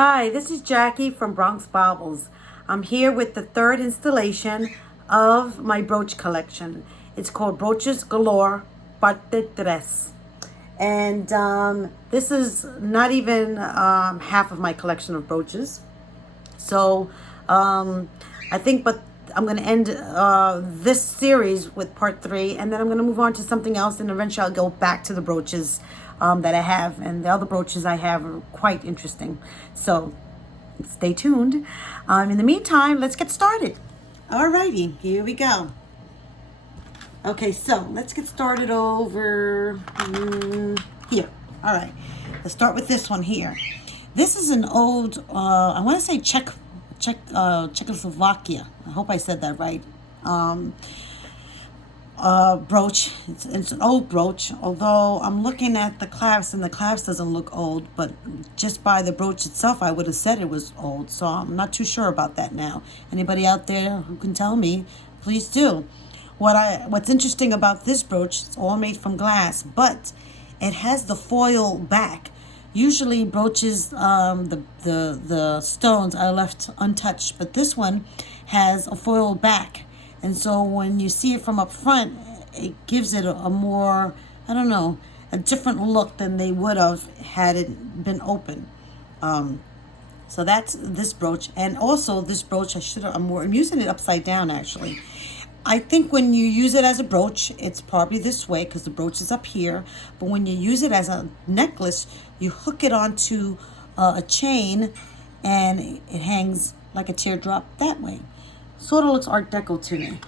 Hi, this is Jackie from Bronx Baubles. I'm here with the third installation of my brooch collection. It's called Brooches Galore Parte Tres. And this is not even half of my collection of brooches. So I think, but I'm going to end this series with part 3, and then I'm going to move on to something else, and eventually I'll go back to the brooches that I have, and the other brooches I have are quite interesting. So stay tuned. In the meantime, let's get started. Alrighty, here we go. Okay, so let's get started over here. All right, let's start with this one here. This is an old, I want to say Czechoslovakia. I hope I said that right. Brooch. It's an old brooch, although I'm looking at the clasps and the clasp doesn't look old, but just by the brooch itself I would have said it was old, so I'm not too sure about that now. Anybody out there who can tell me, please do. What's interesting about this brooch, it's all made from glass, but it has the foil back. Usually brooches, the stones are left untouched, but this one has a foil back. And so when you see it from up front, it gives it a more, I don't know, a different look than they would have had it been open. So that's this brooch. And also this brooch, I'm using it upside down actually. I think when you use it as a brooch, it's probably this way because the brooch is up here. But when you use it as a necklace, you hook it onto a chain and it hangs like a teardrop that way. Sort of looks Art Deco to me.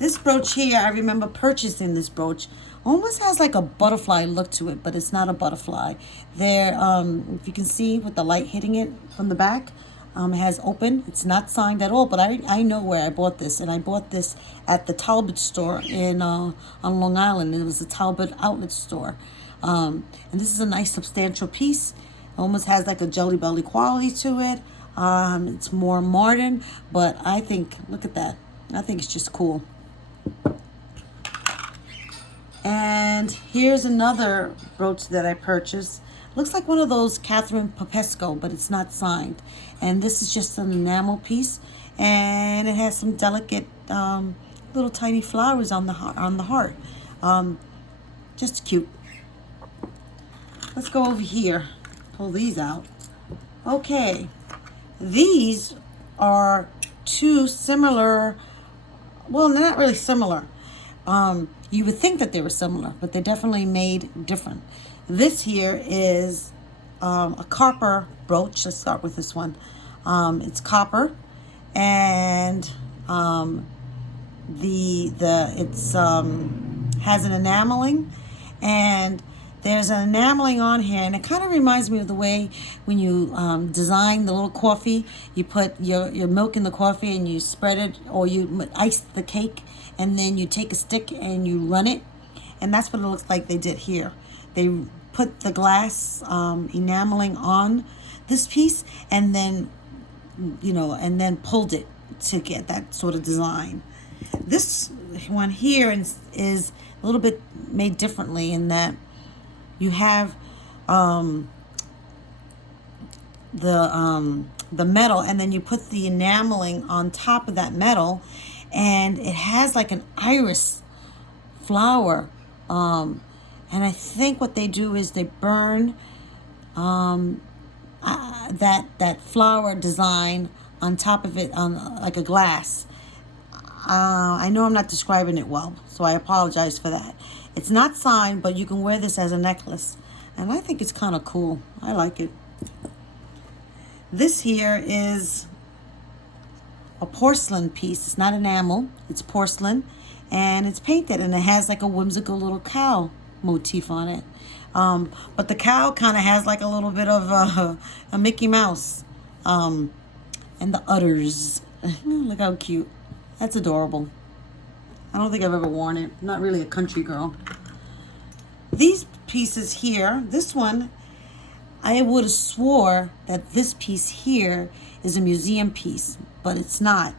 This brooch here, I remember purchasing this brooch. Almost has like a butterfly look to it, but it's not a butterfly. There, if you can see with the light hitting it from the back, it has open. It's not signed at all, but I know where I bought this, and I bought this at the Talbot store on Long Island. It was a Talbot outlet store, and this is a nice substantial piece. Almost has like a Jelly Belly quality to it. It's more modern, but I think, look at that. I think it's just cool. And here's another brooch that I purchased. Looks like one of those Catherine Popesco, but it's not signed. And this is just an enamel piece, and it has some delicate little tiny flowers on the heart. Just cute. Let's go over here. Pull these out. Okay. These are two similar, well, they're not really similar. You would think that they were similar, but they're definitely made different. This here is a copper brooch. Let's start with this one. It's copper, and it's has an enameling, and there's an enameling on here, and it kind of reminds me of the way when you design the little coffee, you put your milk in the coffee and you spread it, or you ice the cake, and then you take a stick and you run it. And that's what it looks like they did here. They put the glass enameling on this piece, and then, and then pulled it to get that sort of design. This one here is a little bit made differently in that you have the metal, and then you put the enameling on top of that metal, and it has like an iris flower. And I think what they do is they burn that flower design on top of it on like a glass. I know I'm not describing it well, so I apologize for that. It's not signed, but you can wear this as a necklace, and I think it's kind of cool. I like it. This here is a porcelain piece. It's not enamel, it's porcelain, and it's painted, and it has like a whimsical little cow motif on it. But the cow kind of has like a little bit of a Mickey Mouse, and the udders. Look how cute. That's adorable. I don't think I've ever worn it. I'm not really a country girl. These pieces here, this one, I would have swore that this piece here is a museum piece, but it's not.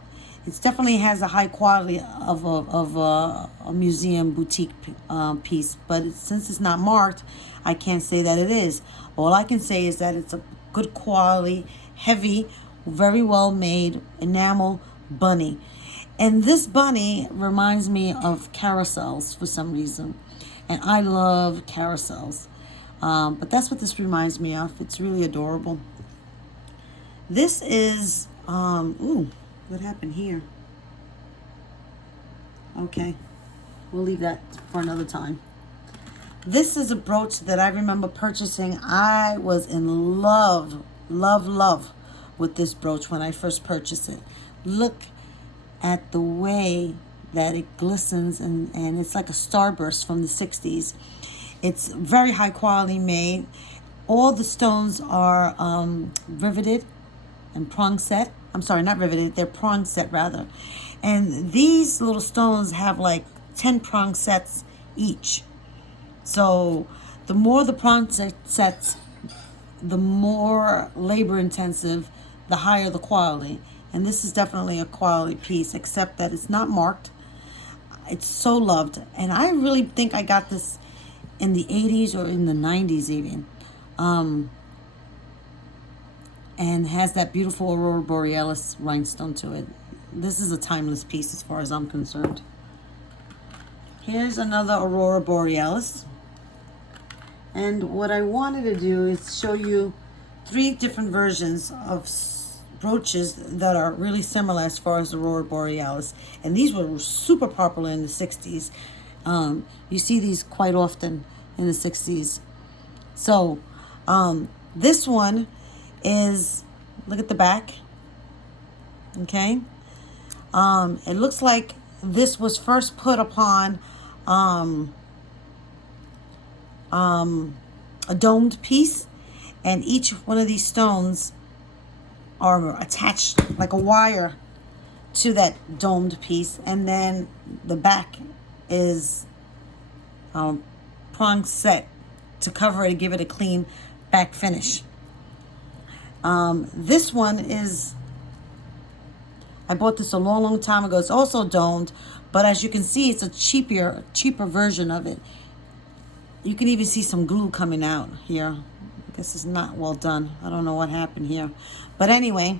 It definitely has a high quality of a museum boutique piece, but since it's not marked, I can't say that it is. All I can say is that it's a good quality, heavy, very well made enamel bunny. And this bunny reminds me of carousels for some reason. And I love carousels. But that's what this reminds me of. It's really adorable. This is, ooh, what happened here? Okay, we'll leave that for another time. This is a brooch that I remember purchasing. I was in love with this brooch when I first purchased it. Look at the way that it glistens, and it's like a starburst from the 60s. It's very high quality made. All the stones are riveted and prong set. I'm sorry, not riveted, they're prong set rather. And these little stones have like 10 prong sets each. So the more the prong sets, the more labor intensive, the higher the quality. And this is definitely a quality piece, except that it's not marked. It's so loved. And I really think I got this in the 80s or in the 90s even. And has that beautiful Aurora borealis rhinestone to it. This is a timeless piece as far as I'm concerned. Here's another Aurora borealis. And what I wanted to do is show you 3 different versions of brooches that are really similar as far as Aurora borealis. And these were super popular in the 60s. You see these quite often in the 60s. So this one is, look at the back. Okay. It looks like this was first put upon a domed piece, and each one of these stones are attached like a wire to that domed piece, and then the back is prong set to cover it and give it a clean back finish. This one is, I bought this a long time ago. It's also domed, but as you can see, it's a cheaper version of it. You can even see some glue coming out here. This is not well done. I don't know what happened here. But anyway,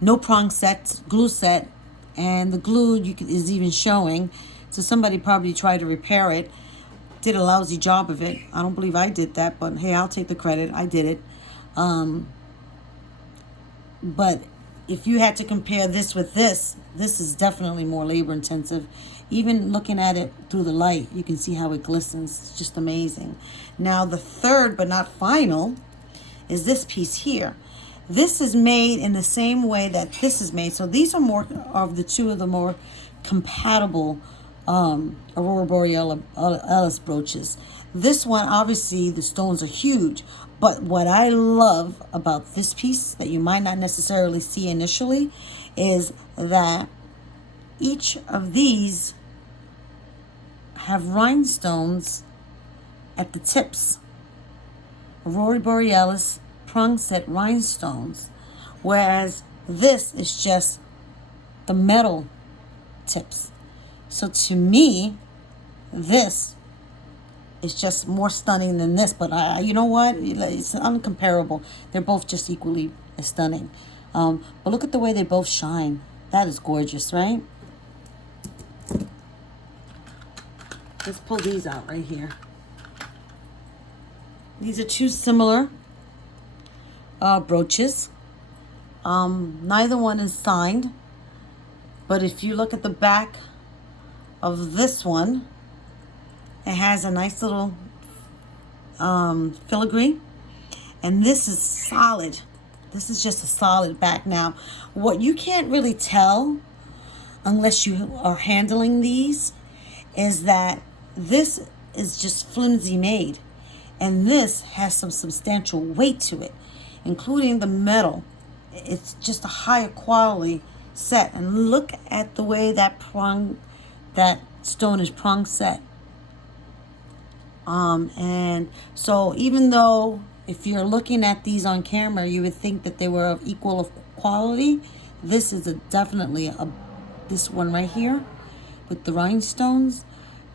no prong set, glue set, and the glue is even showing. So somebody probably tried to repair it. Did a lousy job of it. I don't believe I did that, but hey, I'll take the credit. I did it. But if you had to compare this with this is definitely more labor intensive. Even looking at it through the light, you can see how it glistens. It's just amazing. Now the third but not final is this piece here. This is made in the same way that this is made. So these are more of the 2 of the more compatible Aurora borealis brooches. This one, obviously, the stones are huge. But what I love about this piece that you might not necessarily see initially is that each of these have rhinestones at the tips. Aurora borealis prong set rhinestones, whereas this is just the metal tips. So to me, this is just more stunning than this, but you know what? It's uncomparable. They're both just equally as stunning. But look at the way they both shine. That is gorgeous, right? Let's pull these out right here. These are 2 similar brooches. Neither one is signed, but if you look at the back of this one, it has a nice little filigree, and this is solid. This is just a solid back. Now, what you can't really tell unless you are handling these is that this is just flimsy made, and this has some substantial weight to it, including the metal. It's just a higher quality set, and look at the way that stone is prong set. And so even though if you're looking at these on camera, you would think that they were of equal quality, this is definitely this one right here with the rhinestones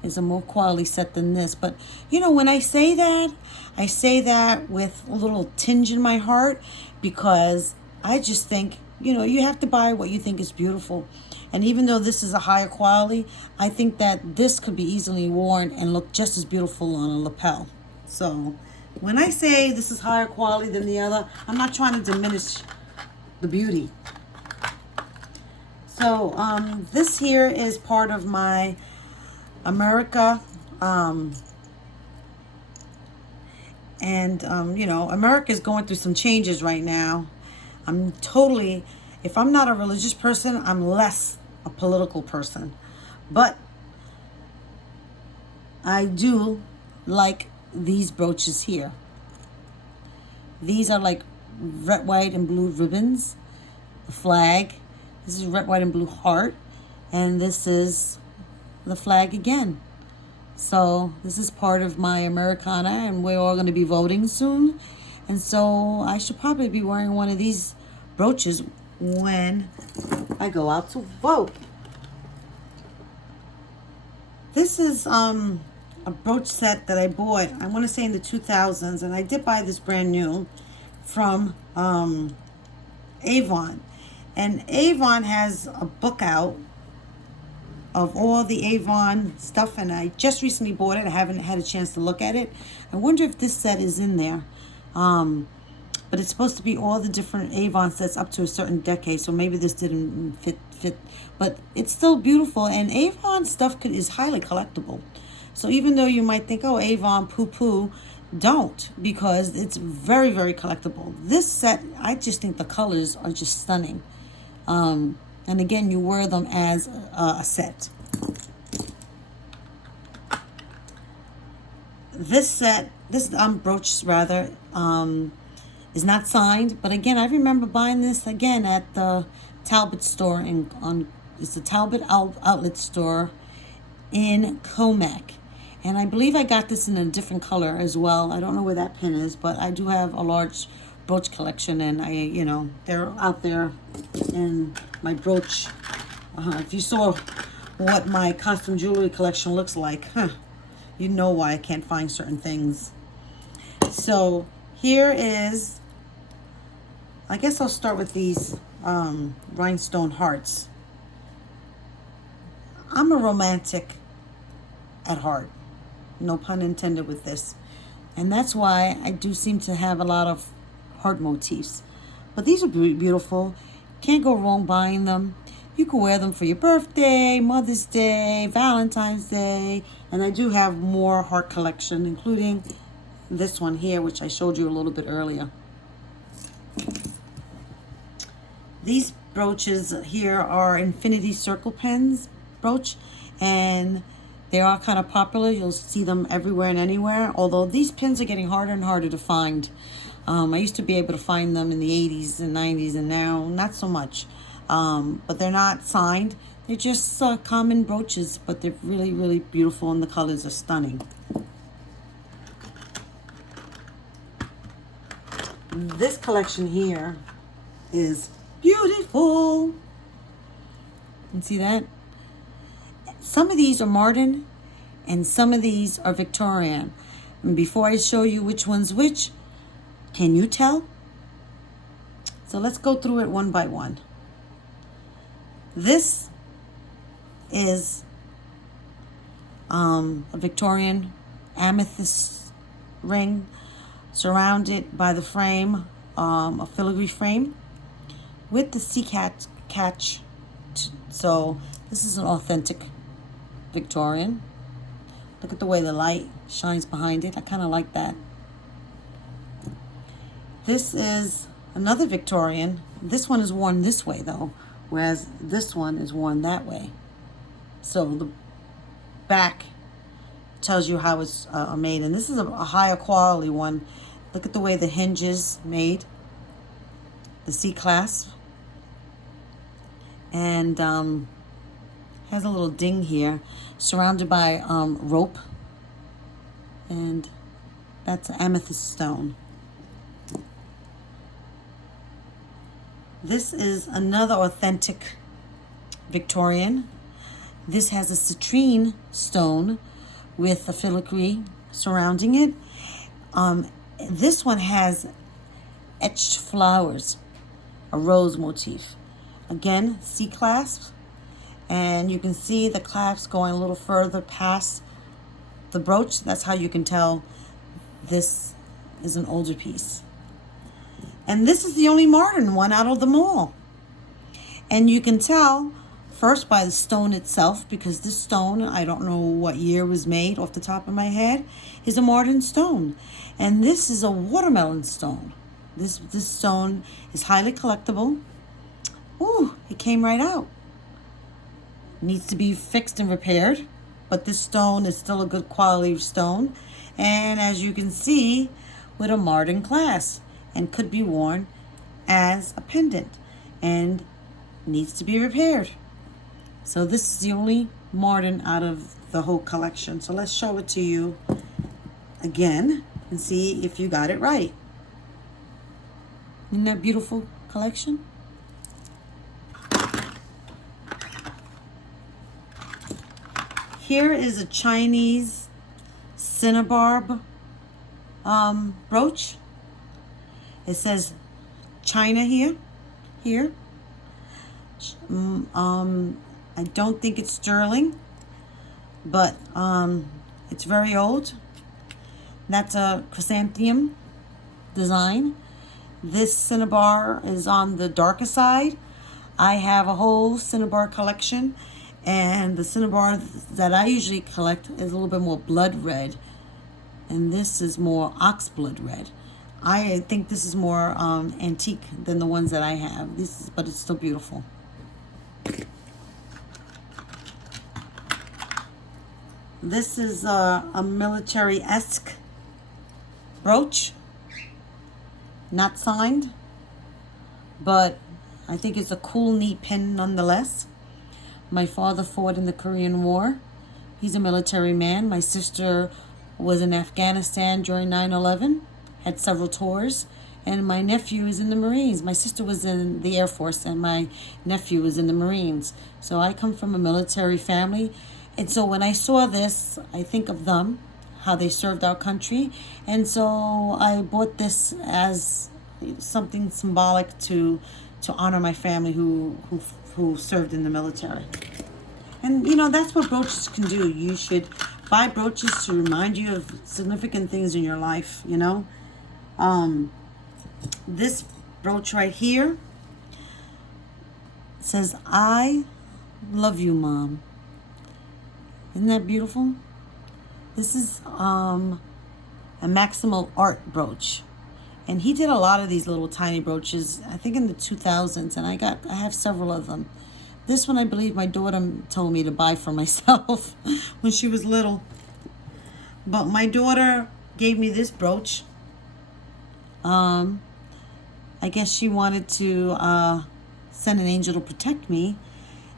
is a more quality set than this. But, you know, when I say that with a little tinge in my heart, because I just think, you know, you have to buy what you think is beautiful. And even though this is a higher quality, I think that this could be easily worn and look just as beautiful on a lapel. So when I say this is higher quality than the other, I'm not trying to diminish the beauty. So this here is part of my America, you know, America is going through some changes right now. I'm totally, if I'm not a religious person, I'm less a political person. But I do like these brooches here. These are like red, white, and blue ribbons. The flag. This is red, white, and blue heart. And this is the flag again. So this is part of my Americana, and we're all going to be voting soon. And so I should probably be wearing one of these brooches when I go out to vote. This is a brooch set that I bought, I want to say in the 2000s, and I did buy this brand new from Avon. And Avon has a book out of all the Avon stuff, and I just recently bought it. I haven't had a chance to look at it. I wonder if this set is in there. But it's supposed to be all the different Avon sets up to a certain decade, so maybe this didn't fit. But it's still beautiful, and Avon stuff is highly collectible. So even though you might think, oh, Avon, poo-poo, don't, because it's very, very collectible. This set, I just think the colors are just stunning. And again, you wear them as a set. This set, this brooch rather, is not signed, but again, I remember buying this again at the Talbot store it's the Talbot outlet store in Comac. And I believe I got this in a different color as well. I don't know where that pin is, but I do have a large brooch collection, and you know, they're out there in my brooch. If you saw what my costume jewelry collection looks like, you know why I can't find certain things. So here is, I guess I'll start with these rhinestone hearts. I'm a romantic at heart. No pun intended with this. And that's why I do seem to have a lot of heart motifs. But these are beautiful. Can't go wrong buying them. You can wear them for your birthday, Mother's Day, Valentine's Day. And I do have more heart collection, including this one here, which I showed you a little bit earlier. These brooches here are infinity circle pens brooch, and they are kind of popular. You'll see them everywhere and anywhere, although these pins are getting harder and harder to find. I used to be able to find them in the 80s and 90s, and now not so much. But they're not signed. They're just common brooches, but they're really, really beautiful, and the colors are stunning. This collection here is beautiful. You can see that? Some of these are modern, and some of these are Victorian. And before I show you which one's which, can you tell? So let's go through it one by one. This is a Victorian amethyst ring surrounded by the frame, a filigree frame with the sea catch. So this is an authentic Victorian. Look at the way the light shines behind it. I kind of like that. This is another Victorian. This one is worn this way though, whereas this one is worn that way. So the back tells you how it's made, and this is a higher quality one. Look at the way the hinge is made, the C-clasp, and has a little ding here, surrounded by rope, and that's amethyst stone. This is another authentic Victorian. This has a citrine stone with the filigree surrounding it. This one has etched flowers, a rose motif. Again, C-clasp, and you can see the clasps going a little further past the brooch. That's how you can tell this is an older piece. And this is the only modern one out of them all. And you can tell first by the stone itself, because this stone, I don't know what year it was made off the top of my head, is a modern stone. And this is a watermelon stone. This stone is highly collectible. Ooh, it came right out. Needs to be fixed and repaired, but this stone is still a good quality stone. And as you can see, with a modern clasp, and could be worn as a pendant, and needs to be repaired. So this is the only modern out of the whole collection. So let's show it to you again and see if you got it right. Isn't that beautiful collection? Here is a Chinese Cinnabar brooch. It says China here. I don't think it's sterling, but it's very old. That's a chrysanthemum design. This Cinnabar is on the darker side. I have a whole Cinnabar collection, and the Cinnabar that I usually collect is a little bit more blood red, and this is more oxblood red. I think this is more antique than the ones that I have. But it's still beautiful. This is a military-esque brooch, not signed, but I think it's a cool, neat pin nonetheless. My father fought in the Korean War. He's a military man. My sister was in Afghanistan during 9/11, had several tours, and my nephew is in the Marines. My sister was in the Air Force, and my nephew was in the Marines. So I come from a military family. And so when I saw this, I think of them, how they served our country. And so I bought this as something symbolic to honor my family who served in the military. And, you know, that's what brooches can do. You should buy brooches to remind you of significant things in your life, you know. This brooch right here says, "I love you, Mom." Isn't that beautiful? This is a Maximal Art brooch. And he did a lot of these little tiny brooches, I think in the 2000s, and I have several of them. This one I believe my daughter told me to buy for myself when she was little. But my daughter gave me this brooch. I guess she wanted to send an angel to protect me.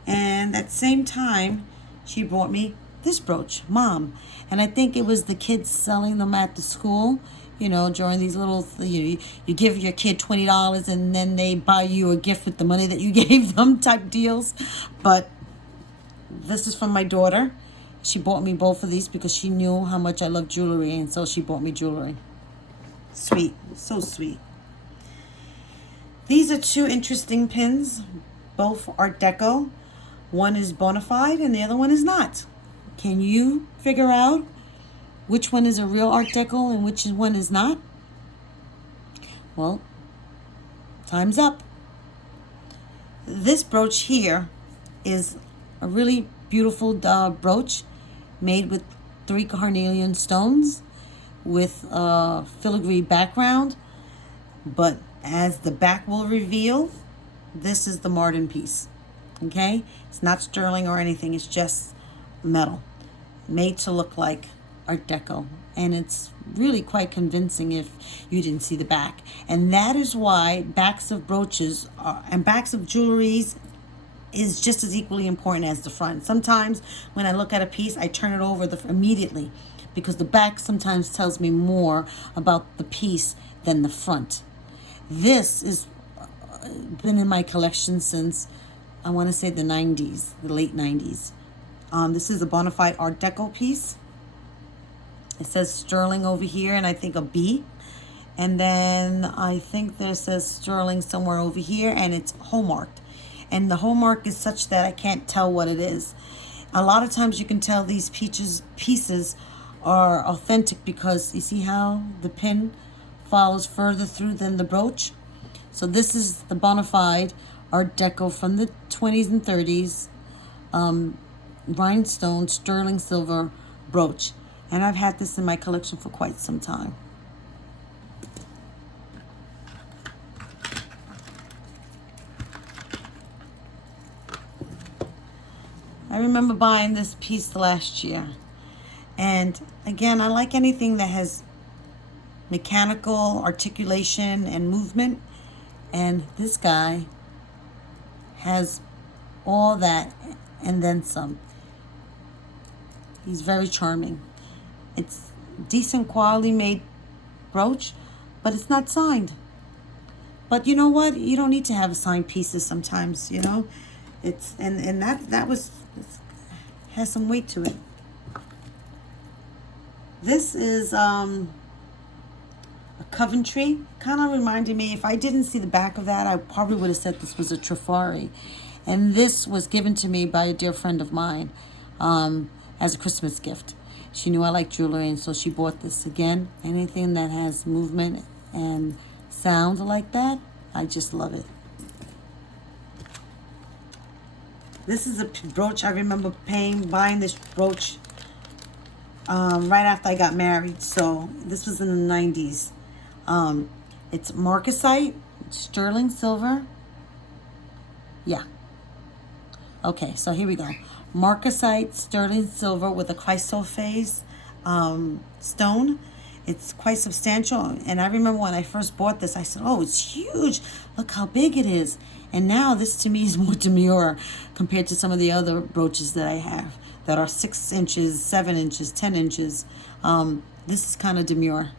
And at the same time, she brought me this brooch, Mom. And I think it was the kids selling them at the school, you know, during these little, you give your kid $20 and then they buy you a gift with the money that you gave them type deals. But this is from my daughter. She bought me both of these because she knew how much I love jewelry, and so she bought me jewelry. Sweet, so sweet. These are two interesting pins, both Art Deco. One is bona fide and the other one is not. Can you figure out which one is a real Art Deco and which one is not? Well, time's up. This brooch here is a really beautiful brooch made with 3 carnelian stones with a filigree background. But as the back will reveal, this is the modern piece. Okay? It's not sterling or anything. It's just metal made to look like Art Deco. And it's really quite convincing if you didn't see the back. And that is why backs of brooches and backs of jewelries is just as equally important as the front. Sometimes when I look at a piece, I turn it over immediately because the back sometimes tells me more about the piece than the front. This has been in my collection since, I want to say, the 90s, the late 90s. This is a bona fide Art Deco piece. It says sterling over here, and I think a B. And then I think there says sterling somewhere over here, and it's hallmarked. And the hallmark is such that I can't tell what it is. A lot of times you can tell these pieces are authentic because you see how the pin follows further through than the brooch. So this is the bona fide Art Deco from the 20s and 30s rhinestone sterling silver brooch. And I've had this in my collection for quite some time. I remember buying this piece last year. And again, I like anything that has mechanical articulation and movement. And this guy has all that and then some. He's very charming. It's decent quality made brooch, but it's not signed. But you know what? You don't need to have signed pieces sometimes, you know. It's and that was has some weight to it. This is a Coventry. Kind of reminded me, if I didn't see the back of that, I probably would have said this was a Trifari. And this was given to me by a dear friend of mine as a Christmas gift. She knew I liked jewelry, and so she bought this. Again, anything that has movement and sound like that, I just love it. This is a brooch. I remember buying this brooch right after I got married. So this was in the 90s. It's Marcasite, sterling silver. Yeah. Okay, so here we go. Marcasite, sterling silver with a chrysoprase stone. It's quite substantial. And I remember when I first bought this, I said, oh, it's huge. Look how big it is. And now this to me is more demure compared to some of the other brooches that I have that are 6 inches, 7 inches, 10 inches. This is kind of demure.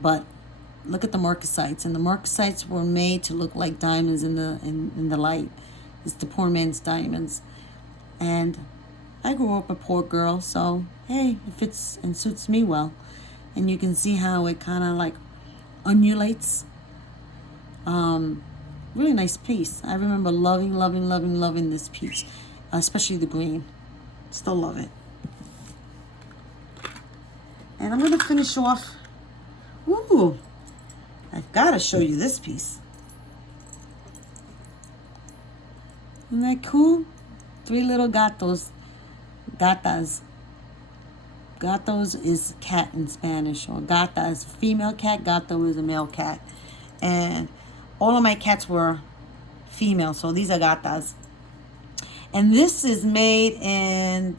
But look at the Marcasites. And the Marcasites were made to look like diamonds in the light. It's the poor man's diamonds. And I grew up a poor girl, so hey, it fits and suits me well. And you can see how it kind of like undulates. Really nice piece. I remember loving this piece, especially the green. Still love it. And I'm going to finish off. Ooh, I've got to show you this piece. Isn't that cool? 3 little gatos. Gatas. Gatos is cat in Spanish, or gata is female cat, gato is a male cat. And all of my cats were female, so these are gatas. And this is made in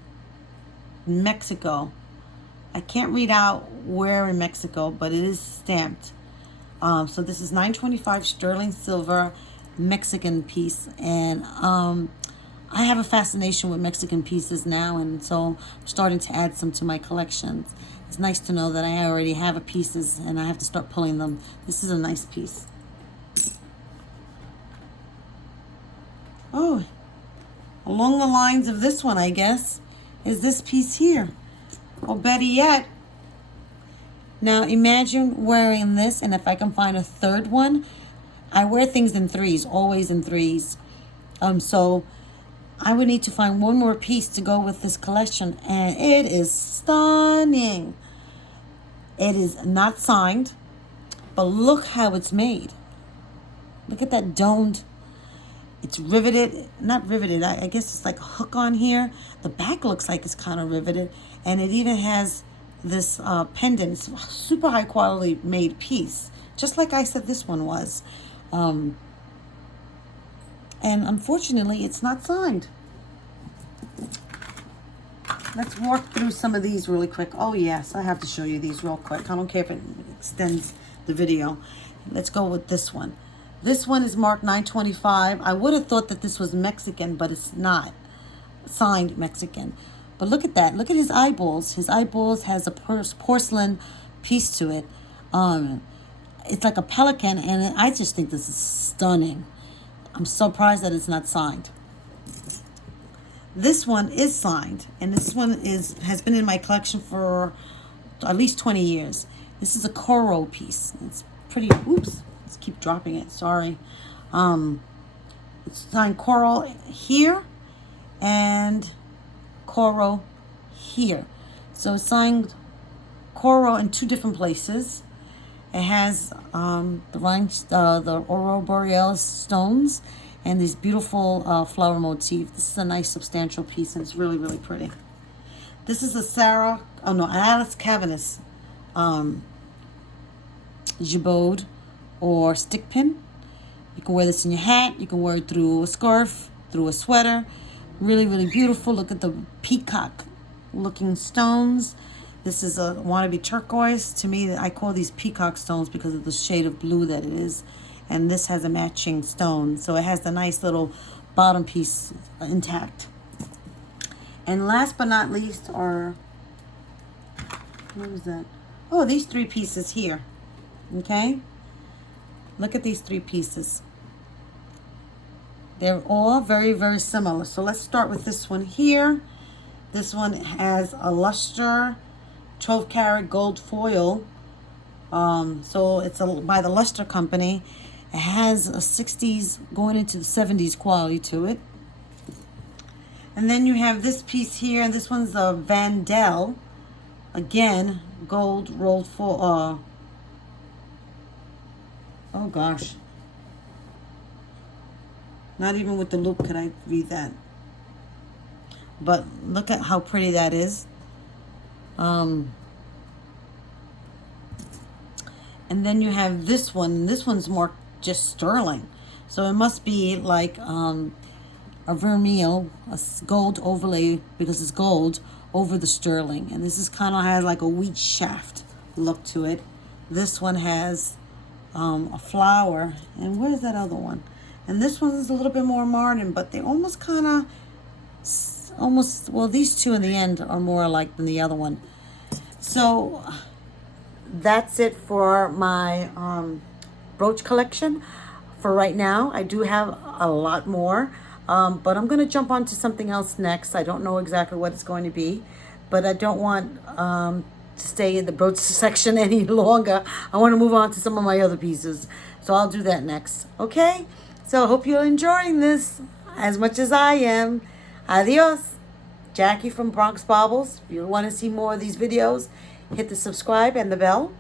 Mexico. I can't read out where in Mexico, but it is stamped. So this is $9.25 sterling silver Mexican piece. And I have a fascination with Mexican pieces now, and so I'm starting to add some to my collections. It's nice to know that I already have a pieces and I have to start pulling them. This is a nice piece. Oh, along the lines of this one, I guess, is this piece here. Or better yet, now imagine wearing this, and if I can find a third one, I wear things in threes, always in threes. So I would need to find one more piece to go with this collection, and it is stunning. It is not signed, but look how it's made. Look at that domed. It's riveted, not riveted, I guess it's like a hook on here. The back looks like it's kind of riveted, and it even has this pendant. It's a super high quality made piece, just like I said this one was. And unfortunately, it's not signed. Let's walk through some of these really quick. Oh yes, I have to show you these real quick. I don't care if it extends the video. Let's go with this one. This one is marked $9.25. I would have thought that this was Mexican, but it's not signed Mexican. But look at that. Look at his eyeballs. His eyeballs has a porcelain piece to it. It's like a pelican, and I just think this is stunning. I'm surprised that it's not signed. This one is signed, and this one has been in my collection for at least 20 years. This is a coral piece. It's pretty, oops, let's keep dropping it, sorry. It's signed coral here and coral here. So it's signed coral in 2 different places. It has the Aurora borealis stones and these beautiful flower motif. This is a nice substantial piece, and it's really, really pretty. This is a Alice Cavanis jabot or stick pin. You can wear this in your hat. You can wear it through a scarf, through a sweater. Really, really beautiful. Look at the peacock looking stones. This is a wannabe turquoise. To me, I call these peacock stones because of the shade of blue that it is. And this has a matching stone. So it has the nice little bottom piece intact. And last but not least are, what was that? Oh, these 3 pieces here. Okay? Look at these 3 pieces. They're all very, very similar. So let's start with this one here. This one has a luster 12 karat gold foil. So it's by the Luster Company. It has a 60s going into the 70s quality to it. And then you have this piece here, and this one's a Vandel. Again, gold rolled for oh gosh. Not even with the loop could I read that. But look at how pretty that is. And then you have this one. This one's more just sterling. So it must be like a vermeil, a gold overlay, because it's gold, over the sterling. And this is kind of has like a wheat shaft look to it. This one has a flower. And where's that other one? And this one is a little bit more modern, but they almost kind of, well, these 2 in the end are more alike than the other one. So that's it for my brooch collection for right now. I do have a lot more, but I'm going to jump on to something else next. I don't know exactly what it's going to be, but I don't want to stay in the brooch section any longer. I want to move on to some of my other pieces, so I'll do that next. Okay, so I hope you're enjoying this as much as I am. Adios. Jackie from Bronx Baubles. If you want to see more of these videos, hit the subscribe and the bell,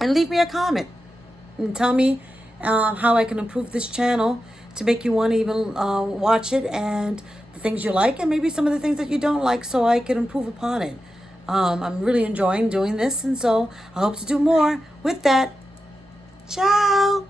and leave me a comment and tell me how I can improve this channel to make you want to even watch it, and the things you like and maybe some of the things that you don't like, so I can improve upon it. I'm really enjoying doing this, and so I hope to do more with that. Ciao.